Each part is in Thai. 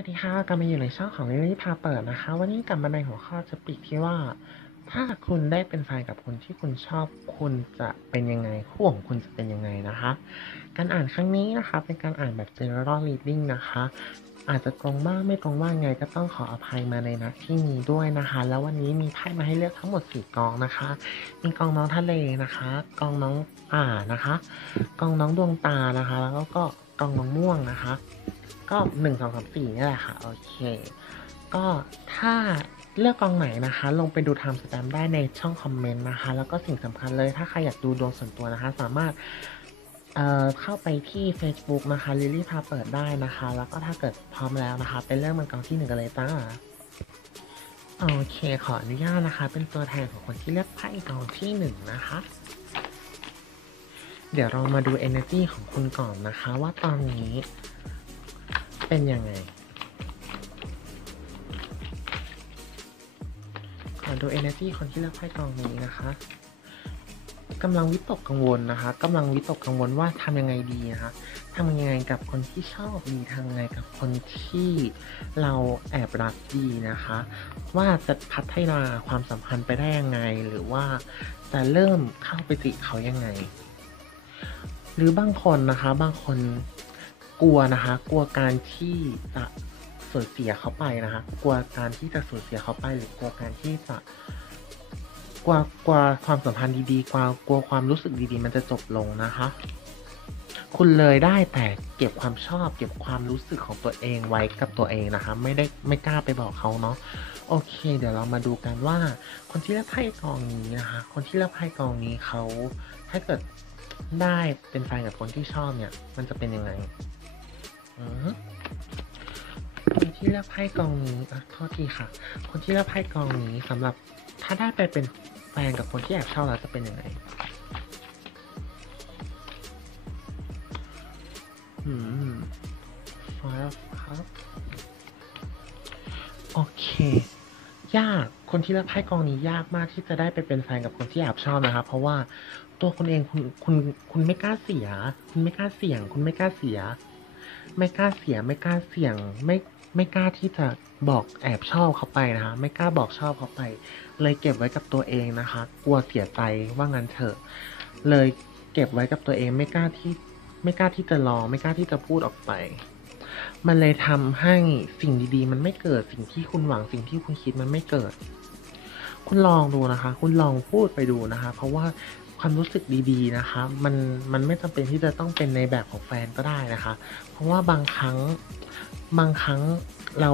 วัสดีค่ะกลับมาอยู่ในช่องของลิลี่พาเปิดนะคะ วันนี้กลับมาในหัวข้อจะปิดที่ว่า ถ้าคุณได้เป็นแฟนกับคนที่คุณชอบ คุณจะเป็นยังไงคู่ของคุณจะเป็นยังไงนะคะ การอ่านครั้งนี้นะคะ เป็นการอ่านแบบ general reading นะคะ อาจจะตรงบ้างไม่ตรงบ้างไงก็ต้องขออภัยมาในนัดที่นี้ด้วยนะคะ แล้ววันนี้มีไพ่มาให้เลือกทั้งหมด4กองนะคะ มีกองน้องทะเลนะคะ กองน้องป่านะคะ กองน้องดวงตานะคะ แล้วก็ กองน้องม่วงนะคะ ก็หนึ่งสองสามสี่นี่แหละค่ะ โอเค ก็ถ้าเลือกกองไหนนะคะ ลงไปดูไทม์สแตมป์ได้ในช่องคอมเมนต์นะคะ แล้วก็สิ่งสำคัญเลยถ้าใครอยากดูดวงส่วนตัวนะคะ สามารถเเข้าไปที่ Facebook นะคะลิลลี่พาเปิดได้นะคะ แล้วก็ถ้าเกิดพร้อมแล้วนะคะ เป็นเรื่องมันกองที่หนึ่งกันเลยจ้าโอเค ขออนุญาตนะคะ เป็นตัวแทนของคนที่เลือกไพ่กองที่หนึ่งนะคะ เดี๋ยวเรามาดู energy ของคุณก่อนนะคะ ว่าตอนนี้เป็นยังไง ขอดู energy คนที่เลือกไพ่กองนี้นะคะกำลังวิตกกังวลนะคะกำลังวิตกกังวลว่าทำยังไงดีนะคะทำยังไงกับคนที่ชอบดีทำยังไงกับคนที่เราแอบรักดีนะคะ ว่าจะพัฒนาความสัมพันธ์ไปได้ยังไง หรือว่าจะเริ่มเข้าไปจีเขายังไง หรือบางคนนะคะบางคนกลัวนะคะ กลัวการที่จะสูญเสียเขาไปนะคะ กลัวการที่จะสูญเสียเขาไป หรือกลัวการที่จะกลัวกลัวความสัมพันธ์ดีๆกลัวกลัวความรู้สึกดีๆ มันจะจบลงนะคะ คุณเลยได้แต่เก็บความชอบ เก็บความรู้สึกของตัวเองไว้กับตัวเองนะคะ ไม่ได้ไม่กล้าไปบอกเขาเนาะโอเค เดี๋ยวเรามาดูกันว่า คนที่เลือกไพ่กองนี้นะคะ คนที่เลือกไพ่กองนี้เขาถ้าเกิด ได้เป็นแฟนกับคนที่ชอบเนี่ย มันจะเป็นยังไงอือฮึคนที่เลือกไพ่กองนี้อะโทษทีค่ะ คนที่เลือกไพ่กองนี้สำหรับถ้าได้ไปเป็นแฟนกับคนที่แอบชอบแล้วจะเป็นยังไงอืมฟ้าครับ โอเค ยาก คนที่เลือกไพ่กองนี้ยากมากที่จะได้ไปเป็นแฟนกับคนที่แอบชอบนะคะเพราะว่าตัวคุณเองคุณคุณคุณไม่กล้าเสีย คุณไม่กล้าเสี่ยง คุณไม่กล้าเสีย ไม่กล้าเสียไม่กล้าเสี่ยง ไม่ไม่กล้าที่จะบอกแอบชอบเขาไปนะคะไม่กล้าบอกชอบเขาไป เลยเก็บไว้กับตัวเองนะคะ กลัวเสียใจว่างั้นเถอะ เลยเก็บไว้กับตัวเองไม่กล้าที่ไม่กล้าที่จะลอง ไม่กล้าที่จะพูดออกไป มันเลยทำให้สิ่งดีๆ มันไม่เกิดสิ่งที่คุณหวังสิ่งที่คุณคิดมันไม่เกิด คุณลองดูนะคะ คุณลองพูดไปดูนะคะ เพราะว่าความรู้สึกดีๆนะคะ มันมันไม่จำเป็นที่จะต้องเป็นในแบบของแฟนก็ได้นะคะ เพราะว่าบางครั้งบางครั้งเรา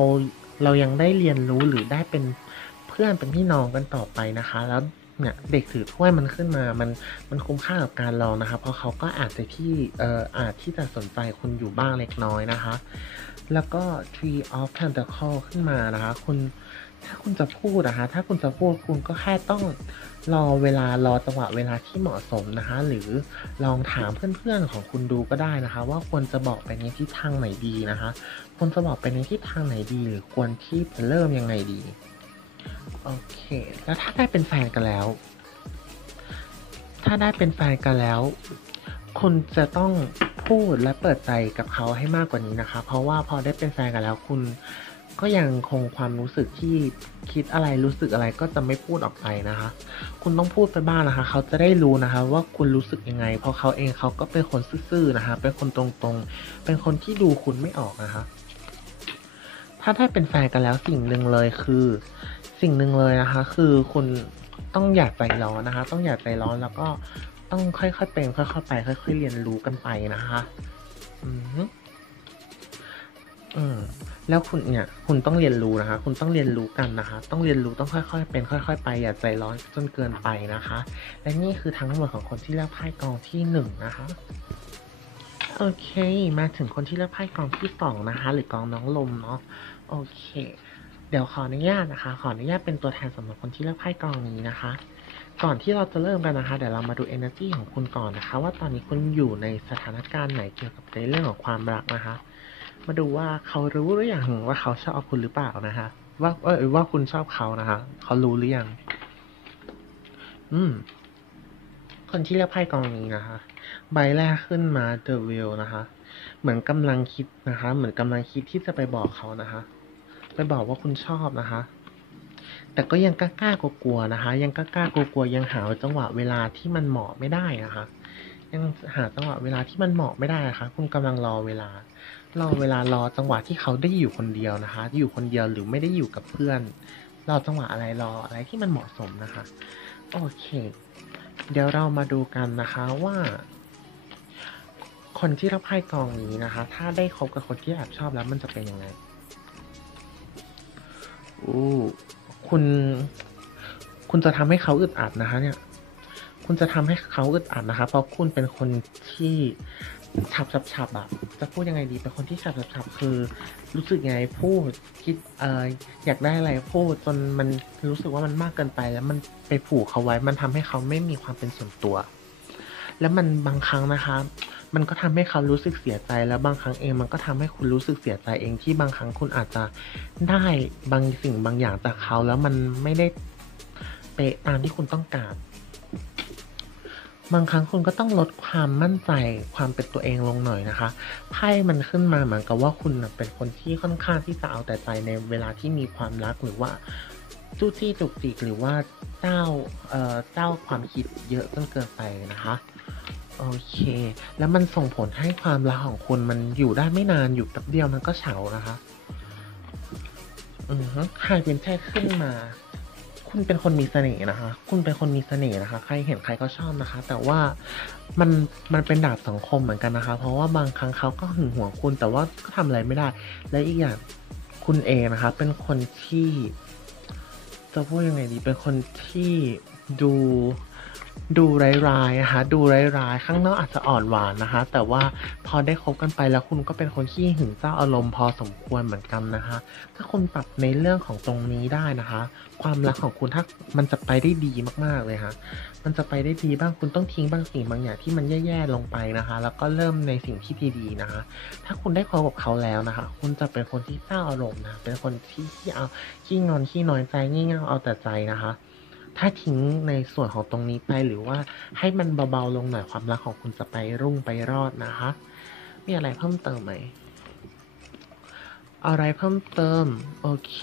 เรายังได้เรียนรู้หรือได้เป็นเพื่อนเป็นพี่น้องกันต่อไปนะคะ แล้วเนี่ยเด็กถือถ้วยมันขึ้นมา มัน มันคุ้มค่ากับการลองนะคะ เพราะเขาก็อาจจะที่ เอ่อ อาจที่จะสนใจคุณอยู่บ้างเล็กน้อยนะคะ แล้วก็ Tree of Pentacle ขึ้นมานะคะ คุณ ถ้าคุณจะพูดนะคะ ถ้าคุณจะพูดคุณก็แค่ต้องรอเวลารอจังหวะเวลาที่เหมาะสมนะคะ หรือลองถามเพื่อนๆของคุณดูก็ได้นะคะ ว่าควรจะบอกไปในทิศทางไหนดีนะคะควรจะบอกไปในทิศทางไหนดี หรือควรที่จะเริ่มยังไงดีโอเค แล้วถ้าได้เป็นแฟนกันแล้ว ถ้าได้เป็นแฟนกันแล้ว คุณจะต้องพูดและเปิดใจกับเขาให้มากกว่านี้นะคะ เพราะว่าพอได้เป็นแฟนกันแล้วคุณ ก็ยังคงความรู้สึกที่คิดอะไรรู้สึกอะไรก็จะไม่พูดออกไปนะคะ คุณต้องพูดไปบ้างนะคะ เขาจะได้รู้นะคะ ว่าคุณรู้สึกยังไง เพราะเขาเองเขาก็เป็นคนซื่อๆนะคะ เป็นคนตรงๆ เป็นคนที่ดูคุณไม่ออกนะคะ ถ้าได้เป็นแฟนกันแล้วสิ่งหนึ่งเลยคือ สิ่งหนึ่งเลยนะคะ คือคุณต้องอย่าใจร้อนนะคะ ต้องอย่าใจร้อนแล้วก็ต้องค่อยๆเป็นค่อยๆไป ค่อยๆเรียนรู้กันไปนะคะ อืม อืมแล้วคุณเนี่ยคุณต้องเรียนรู้นะคะ คุณต้องเรียนรู้กันนะคะ ต้องเรียนรู้ต้องค่อยๆ เป็นค่อย ๆ ไปอย่าใจร้อนจนเกินไปนะคะ และนี่คือทั้งหมดของคนที่เลือกไพ่กองที่หนึ่งนะคะโอเค มาถึงคนที่เลือกไพ่กองที่สองนะคะ หรือกองน้องลมเนาะโอเค เดี๋ยวขออนุญาตนะคะ ขออนุญาตเป็นตัวแทนสำหรับคนที่เลือกไพ่กองนี้นะคะ ก่อนที่เราจะเริ่มกันนะคะ เดี๋ยวเรามาดู energy ของคุณก่อนนะคะ ว่าตอนนี้คุณอยู่ในสถานการณ์ไหนเกี่ยวกับในเรื่องของความรักนะคะ มาดูว่าเขารู้หรือยังว่าเขาชอบคุณหรือเปล่านะคะว่าเออว่าคุณชอบเขานะคะเขารู้หรือยัง อืม คนที่เลือกไพ่กองนี้นะคะ ใบแรกขึ้นมา The Wheel นะคะ เหมือนกำลังคิดนะคะ เหมือนกำลังคิดที่จะไปบอกเขานะคะ ไปบอกว่าคุณชอบนะคะแต่ก็ยังกล้ากลัวๆนะคะ ยังกล้ากลัวๆยังหาจังหวะเวลาที่มันเหมาะไม่ได้นะคะ ยังหาจังหวะเวลาที่มันเหมาะไม่ได้นะคะคุณกำลังรอเวลา รอเวลารอจังหวะที่เขาได้อยู่คนเดียวนะคะ อยู่คนเดียวหรือไม่ได้อยู่กับเพื่อนรอจังหวะอะไรรออะไรที่มันเหมาะสมนะคะ โอเค เดี๋ยวเรามาดูกันนะคะว่า คนที่รับไพ่กองนี้นะคะ ถ้าได้คบกับคนที่แอบชอบแล้วมันจะเป็นยังไงอู้คุณ คุณจะทำให้เขาอึดอัดนะคะ เนี่ย คุณจะทำให้เขาอึดอัดนะคะ เพราะคุณเป็นคนที่ ฉับฉับฉับอะจะพูดยังไงดีเป็นคนที่ฉับฉับฉับคือ รู้สึกยังไงพูดคิดเอ่ออยากได้อะไรพูดจนมันรู้สึกว่ามันมากเกินไป แล้วมันไปผูกเขาไว้ มันทำให้เขาไม่มีความเป็นส่วนตัว แล้วมันบางครั้งนะคะ มันก็ทำให้เขารู้สึกเสียใจ แล้วบางครั้งเองมันก็ทำให้คุณรู้สึกเสียใจเองที่บางครั้งคุณอาจจะได้บางสิ่งบางอย่างจากเขา แล้วมันไม่ได้เป๊ะตามที่คุณต้องการ บางครั้งคุณก็ต้องลดความมั่นใจความเป็นตัวเองลงหน่อยนะคะไพ่มันขึ้นมาเหมือนกับว่าคุณเป็นคนที่ค่อนข้างที่จะเอาแต่ใจในเวลาที่มีความรักหรือว่าจู้จี้จุกจิกหรือว่าเจ้าเอ่อเจ้าความคิดเยอะจนเกินไปนะคะโอเค แล้วมันส่งผลให้ความรักของคุณมันอยู่ได้ไม่นานอยู่แป๊บเดียวมันก็เฉานะคะอือฮึหากเป็นแค่ขึ้นมา คุณเป็นคนมีเสน่ห์นะคะ คุณเป็นคนมีเสน่ห์นะคะ ใครเห็นใครก็ชอบนะคะ แต่ว่ามันมันเป็นดาบสังคมเหมือนกันนะคะ เพราะว่าบางครั้งเขาก็หึงหวงคุณ แต่ว่าก็ทำอะไรไม่ได้ และอีกอย่างคุณเองนะคะ เป็นคนที่จะพูดยังไงดี เป็นคนที่ดูดูร้ายๆนะคะ ดูร้ายๆ ข้างนอกอาจจะอ่อนหวานนะคะ แต่ว่าพอได้คบกันไปแล้วคุณก็เป็นคนที่หึงเจ้าอารมณ์พอสมควรเหมือนกันนะคะ ถ้าคุณปรับในเรื่องของตรงนี้ได้นะคะ ความรักของคุณถ้ามันจะไปได้ดีมากๆเลยค่ะมันจะไปได้ดีบ้างคุณต้องทิ้งบางสิ่งบางอย่างที่มันแย่ๆลงไปนะคะ แล้วก็เริ่มในสิ่งที่ดีๆนะคะ ถ้าคุณได้คบกับเขาแล้วนะคะ คุณจะเป็นคนที่เศร้าอารมณ์นะเป็นคนที่ขี้เอาขี้งอนขี้น้อยใจงี่เง่าเอาแต่ใจนะคะ ถ้าทิ้งในส่วนของตรงนี้ไปหรือว่าให้มันเบาๆลงหน่อยความรักของคุณจะไปรุ่งไปรอดนะคะ มีอะไรเพิ่มเติมไหม อะไรเพิ่มเติม โอเค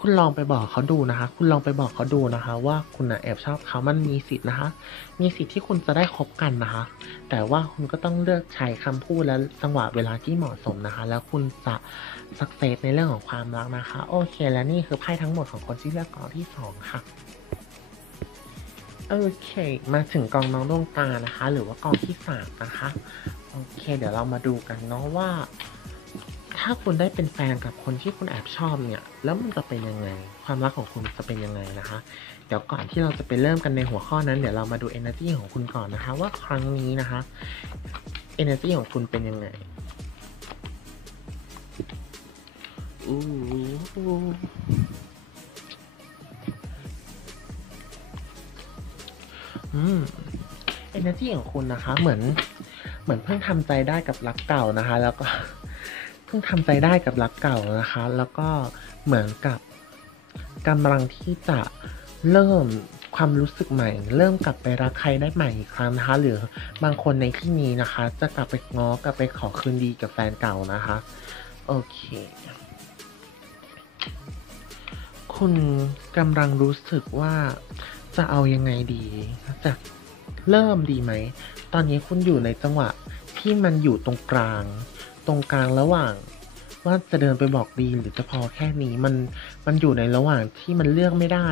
คุณลองไปบอกเขาดูนะคะ คุณลองไปบอกเขาดูนะคะ ว่าคุณน่ะแอบชอบเขามันมีสิทธิ์นะคะ มีสิทธิ์ที่คุณจะได้คบกันนะคะ แต่ว่าคุณก็ต้องเลือกใช้คำพูดและจังหวะเวลาที่เหมาะสมนะคะ แล้วคุณจะสักเซสในเรื่องของความรักนะคะ โอเค และนี่คือไพ่ทั้งหมดของคนที่เลือกกองที่สองค่ะโอเค มาถึงกองน้องดวงตานะคะ หรือว่ากองที่สามนะคะ โอเค เดี๋ยวเรามาดูกันเนาะว่า ถ้าคุณได้เป็นแฟนกับคนที่คุณแอบชอบเนี่ย แล้วมันจะเป็นยังไง ความรักของคุณจะเป็นยังไงนะคะ เดี๋ยวก่อนที่เราจะไปเริ่มกันในหัวข้อนั้น เดี๋ยวเรามาดู energy ของคุณก่อนนะคะ ว่าครั้งนี้นะคะ energy ของคุณเป็นยังไงอู้อืม energy ของคุณนะคะ เหมือน เหมือนเพิ่งทำใจได้กับรักเก่านะคะ แล้วก็ พิ่งทำใจได้กับรักเก่านะคะ แล้วก็เหมือนกับกำลังที่จะเริ่มความรู้สึกใหม่ เริ่มกลับไปรักใครได้ใหม่อีกครั้งนะคะ หรือบางคนในที่นี้นะคะ จะกลับไปง้อกลับไปขอคืนดีกับแฟนเก่านะคะ โอเค คุณกำลังรู้สึกว่าจะเอายังไงดีจะเริ่มดีไหม ตอนนี้คุณอยู่ในจังหวะที่มันอยู่ตรงกลาง ตรงกลางระหว่าง ว่าจะเดินไปบอกดีหรือจะพอแค่นี้มันมันอยู่ในระหว่างที่มันเลือกไม่ได้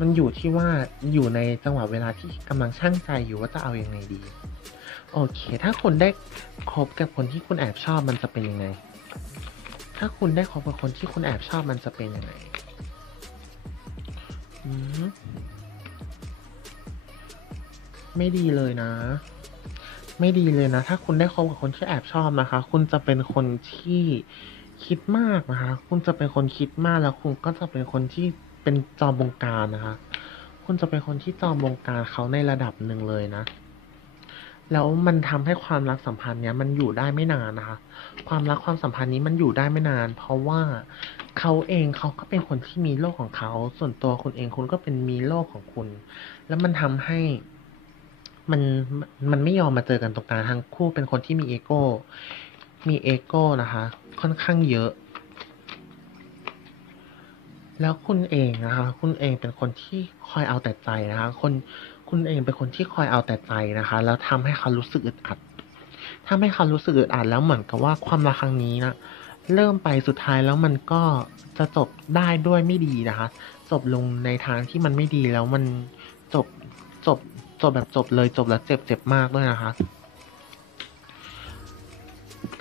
มันอยู่ที่ว่าอยู่ในจังหวะเวลาที่กำลังช่างใจอยู่ว่าจะเอาอยังไงดี โอเค ถ้าคุณได้คบกับคนที่คุณแอบชอบมันจะเป็นยังไง ถ้าคุณได้คบกับคนที่คุณแอบชอบมันจะเป็นยังไงอืมไม่ดีเลยนะ ไม่ดีเลยนะ ถ้าคุณได้คบกับคนที่แอบชอบนะคะ คุณจะเป็นคนที่คิดมากนะคะ คุณจะเป็นคนคิดมากแล้วคุณก็จะเป็นคนที่เป็นจอมบงการนะคะ คุณจะเป็นคนที่จอมบงการเขาในระดับหนึ่งเลยนะ แล้วมันทำให้ความรักสัมพันธ์เนี้ยมันอยู่ได้ไม่นานนะคะ ความรักความสัมพันธ์นี้มันอยู่ได้ไม่นาน เพราะว่าเขาเองเขาก็เป็นคนที่มีโลกของเขา ส่วนตัวคุณเองคุณก็เป็นมีโลกของคุณ แล้วมันทำให้ มันมันไม่ยอมมาเจอกันตรงกลางทั้งคู่เป็นคนที่มีเอโก้ มีเอโก้นะคะ ค่อนข้างเยอะ แล้วคุณเองนะคะ คุณเองเป็นคนที่คอยเอาแต่ใจนะคะ คนคุณเองเป็นคนที่คอยเอาแต่ใจนะคะ แล้วทำให้เขารู้สึกอึดอัดทำให้เขารู้สึกอึดอัดแล้วเหมือนกับว่าความรักครั้งนี้นะเริ่มไปสุดท้ายแล้วมันก็จะจบได้ด้วยไม่ดีนะคะ จบลงในทางที่มันไม่ดีแล้วมันจบจบ จบแบบจบเลยจบแล้วเจ็บเจ็บมากด้วยนะคะ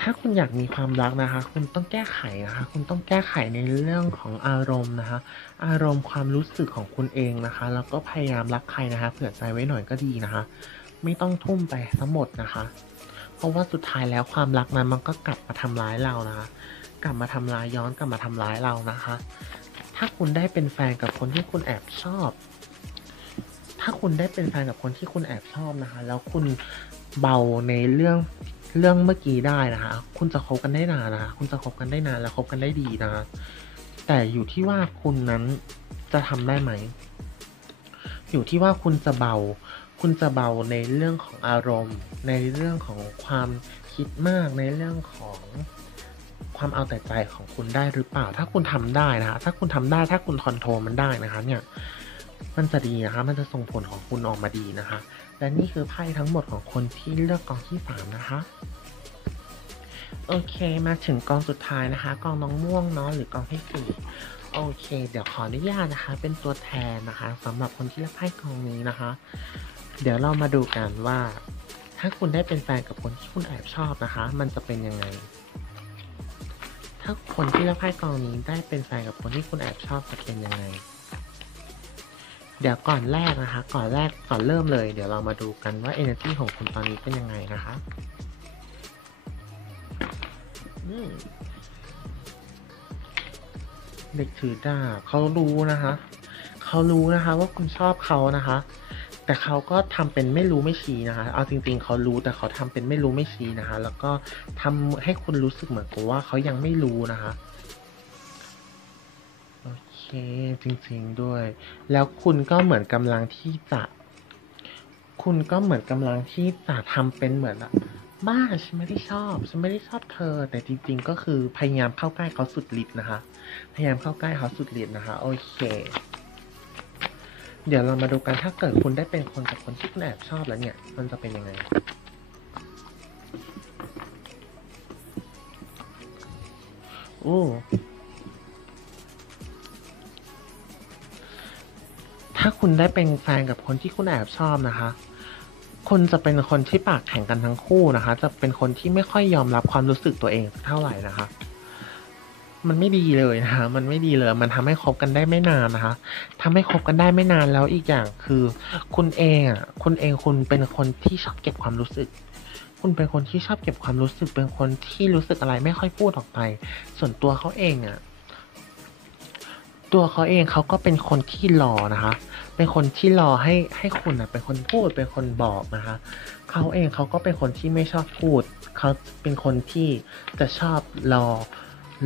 ถ้าคุณอยากมีความรักนะคะ คุณต้องแก้ไขนะคะ คุณต้องแก้ไขในเรื่องของอารมณ์นะคะ อารมณ์ความรู้สึกของคุณเองนะคะ แล้วก็พยายามรักใครนะคะ เผื่อใจไว้หน่อยก็ดีนะคะ ไม่ต้องทุ่มไปทั้งหมดนะคะ เพราะว่าสุดท้ายแล้วความรักนั้นมันก็กลับมาทำร้ายเรานะคะ กลับมาทำร้ายย้อนกลับมาทำร้ายเรานะคะ ถ้าคุณได้เป็นแฟนกับคนที่คุณแอบชอบาคุณได้เป็นแฟนกับคนที่คุณแอบชอบนะคะ แล้วคุณเบาในเรื่องเรื่องเมื่อกี้ได้นะคะ คุณจะคบกันได้นานนะคะคุณจะคบกันได้นานและคบกันได้ดีนะะแต่อยู่ที่ว่าคุณนั้นจะทำได้ไหม อยู่ที่ว่าคุณจะเบา คุณจะเบาในเรื่องของอารมณ์ ในเรื่องของความคิดมาก ในเรื่องของความเอาแต่ใจของคุณได้หรือเปล่า ถ้าคุณทำได้นะคะถ้าคุณทำได้ ถ้าคุณคอนโทรลมันได้นะคะ เนี่ย มันจะดีนะคะ มันจะส่งผลของคุณออกมาดีนะคะ และนี่คือไพ่ทั้งหมดของคนที่เลือกกองที่สามนะคะ โอเค มาถึงกองสุดท้ายนะคะ กองน้องม่วงเนาะ หรือกองที่สี่โอเค เดี๋ยวขออนุญาตนะคะ เป็นตัวแทนนะคะสำหรับคนที่เลือกไพ่กองนี้นะคะ เดี๋ยวเรามาดูกันว่า ถ้าคุณได้เป็นแฟนกับคนที่คุณแอบชอบนะคะ มันจะเป็นยังไงถ้าคนที่เลือกไพ่กองนี้ได้เป็นแฟนกับคนที่คุณแอบชอบจะเป็นยังไง เดี๋ยวก่อนแรกนะคะ ก่อนแรกก่อนเริ่มเลย เดี๋ยวเรามาดูกันว่า energy ของคุณตอนนี้เป็นยังไงนะคะเด็กถือดาบเขารู้นะคะ เขารู้นะคะ ว่าคุณชอบเขานะคะ แต่เขาก็ทำเป็นไม่รู้ไม่ชี้นะคะ เอาจริง ๆ เขารู้แต่เขาทำเป็นไม่รู้ไม่ชี้นะคะ แล้วก็ทำให้คุณรู้สึกเหมือนกับว่าเขายังไม่รู้นะคะ จริงๆด้วย แล้วคุณก็เหมือนกำลังที่จะ คุณก็เหมือนกำลังที่จะทำเป็นเหมือนอะบ้าฉันไม่ได้ชอบฉันไม่ได้ชอบเธอ แต่จริง ๆ ก็คือพยายามเข้าใกล้เขาสุดฤทธิ์นะคะ พยายามเข้าใกล้เขาสุดฤทธิ์นะคะ โอเค เดี๋ยวเรามาดูกันถ้าเกิดคุณได้เป็นคนกับคนที่คุณแอบชอบแล้วเนี่ย มันจะเป็นยังไงโอ้ ถ้าคุณได้เป็นแฟนกับคนที่คุณแอบชอบนะคะ คุณจะเป็นคนที่ปากแข็งกันทั้งคู่นะคะ จะเป็นคนที่ไม่ค่อยยอมรับความรู้สึกตัวเองเท่าไหร่นะคะ มันไม่ดีเลยนะคะมันไม่ดีเลย มันทำให้คบกันได้ไม่นานนะคะทำให้คบกันได้ไม่นานแล้วอีกอย่างคือ คุณเองอะคุณเองคุณเป็นคนที่ชอบเก็บความรู้สึกคุณเป็นคนที่ชอบเก็บความรู้สึกเป็นคนที่รู้สึกอะไรไม่ค่อยพูดออกไป ส่วนตัวเขาเองอะ ตัวเขาเองเขาก็เป็นคนที่รอนะคะ เป็นคนที่รอให้ให้คุณอะเป็นคนพูดเป็นคนบอกนะคะเขาเองเขาก็เป็นคนที่ไม่ชอบพูดเขาเป็นคนที่จะชอบรอ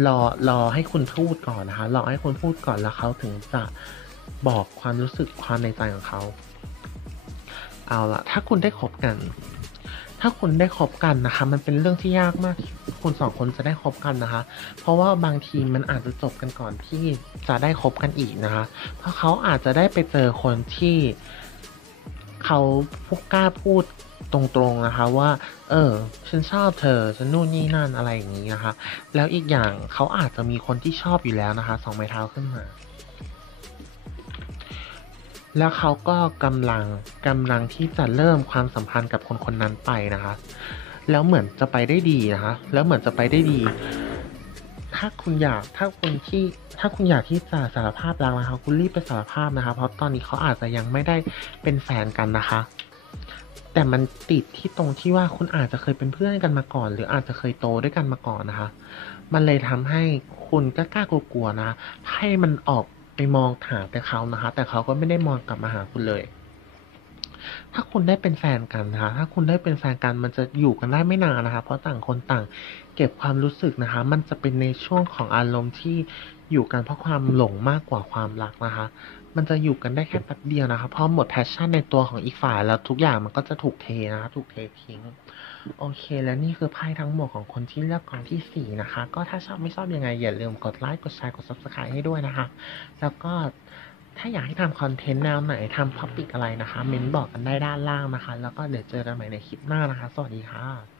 รอรอให้คุณพูดก่อนนะคะรอให้คุณพูดก่อนแล้วเขาถึงจะบอกความรู้สึกความในใจของเขา เอาละถ้าคุณได้คบกัน ถ้าคุณได้คบกันนะคะ มันเป็นเรื่องที่ยากมากที่คุณสองคนจะได้คบกันนะคะ เพราะว่าบางทีมันอาจจะจบกันก่อนที่จะได้คบกันอีกนะคะ เพราะเขาอาจจะได้ไปเจอคนที่เขาพูดกล้าพูดตรงๆนะคะว่า เออ ฉันชอบเธอ ฉันนู่นนี่นั่นอะไรอย่างนี้นะคะ แล้วอีกอย่างเขาอาจจะมีคนที่ชอบอยู่แล้วนะคะ สองไม้เท้าขึ้นมา แล้วเขาก็กำลังกำลังที่จะเริ่มความสัมพันธ์กับคนคนนั้นไปนะคะ แล้วเหมือนจะไปได้ดีนะคะ แล้วเหมือนจะไปได้ดี ถ้าคุณอยากถ้าคุณที่ถ้าคุณอยากที่จะสารภาพรักนะคะคุณรีบไปสารภาพนะคะ เพราะตอนนี้เขาอาจจะยังไม่ได้เป็นแฟนกันนะคะ แต่มันติดที่ตรงที่ว่าคุณอาจจะเคยเป็นเพื่อนกันมาก่อน หรืออาจจะเคยโตด้วยกันมาก่อนนะคะ มันเลยทำให้คุณกล้ากลัวๆนะให้มันออก ไปมองหาแต่เขานะคะ แต่เขาก็ไม่ได้มองกลับมาหาคุณเลย ถ้าคุณได้เป็นแฟนกันนะคะ ถ้าคุณได้เป็นแฟนกันมันจะอยู่กันได้ไม่นานนะคะ เพราะต่างคนต่างเก็บความรู้สึกนะคะ มันจะเป็นในช่วงของอารมณ์ที่อยู่กันเพราะความหลงมากกว่าความรักนะคะ มันจะอยู่กันได้แค่แป๊บเดียวนะคะ เพราะหมดแพชชั่นในตัวของอีกฝ่ายแล้วทุกอย่างมันก็จะถูกเทนะคะ ถูกเททิ้ง โอเค แล้วนี่คือไพ่ทั้งหมดของคนที่เลือกกองที่สี่นะคะ ก็ถ้าชอบไม่ชอบยังไง อย่าลืมกดไลค์กดแชร์กด subscribe ให้ด้วยนะคะ แล้วก็ถ้าอยากให้ทำคอนเทนต์แนวไหนทำท็อปิกอะไรนะคะ เม้นบอกกันได้ด้านล่างนะคะ แล้วก็เดี๋ยวเจอกันใหม่ในคลิปหน้านะคะ สวัสดีค่ะ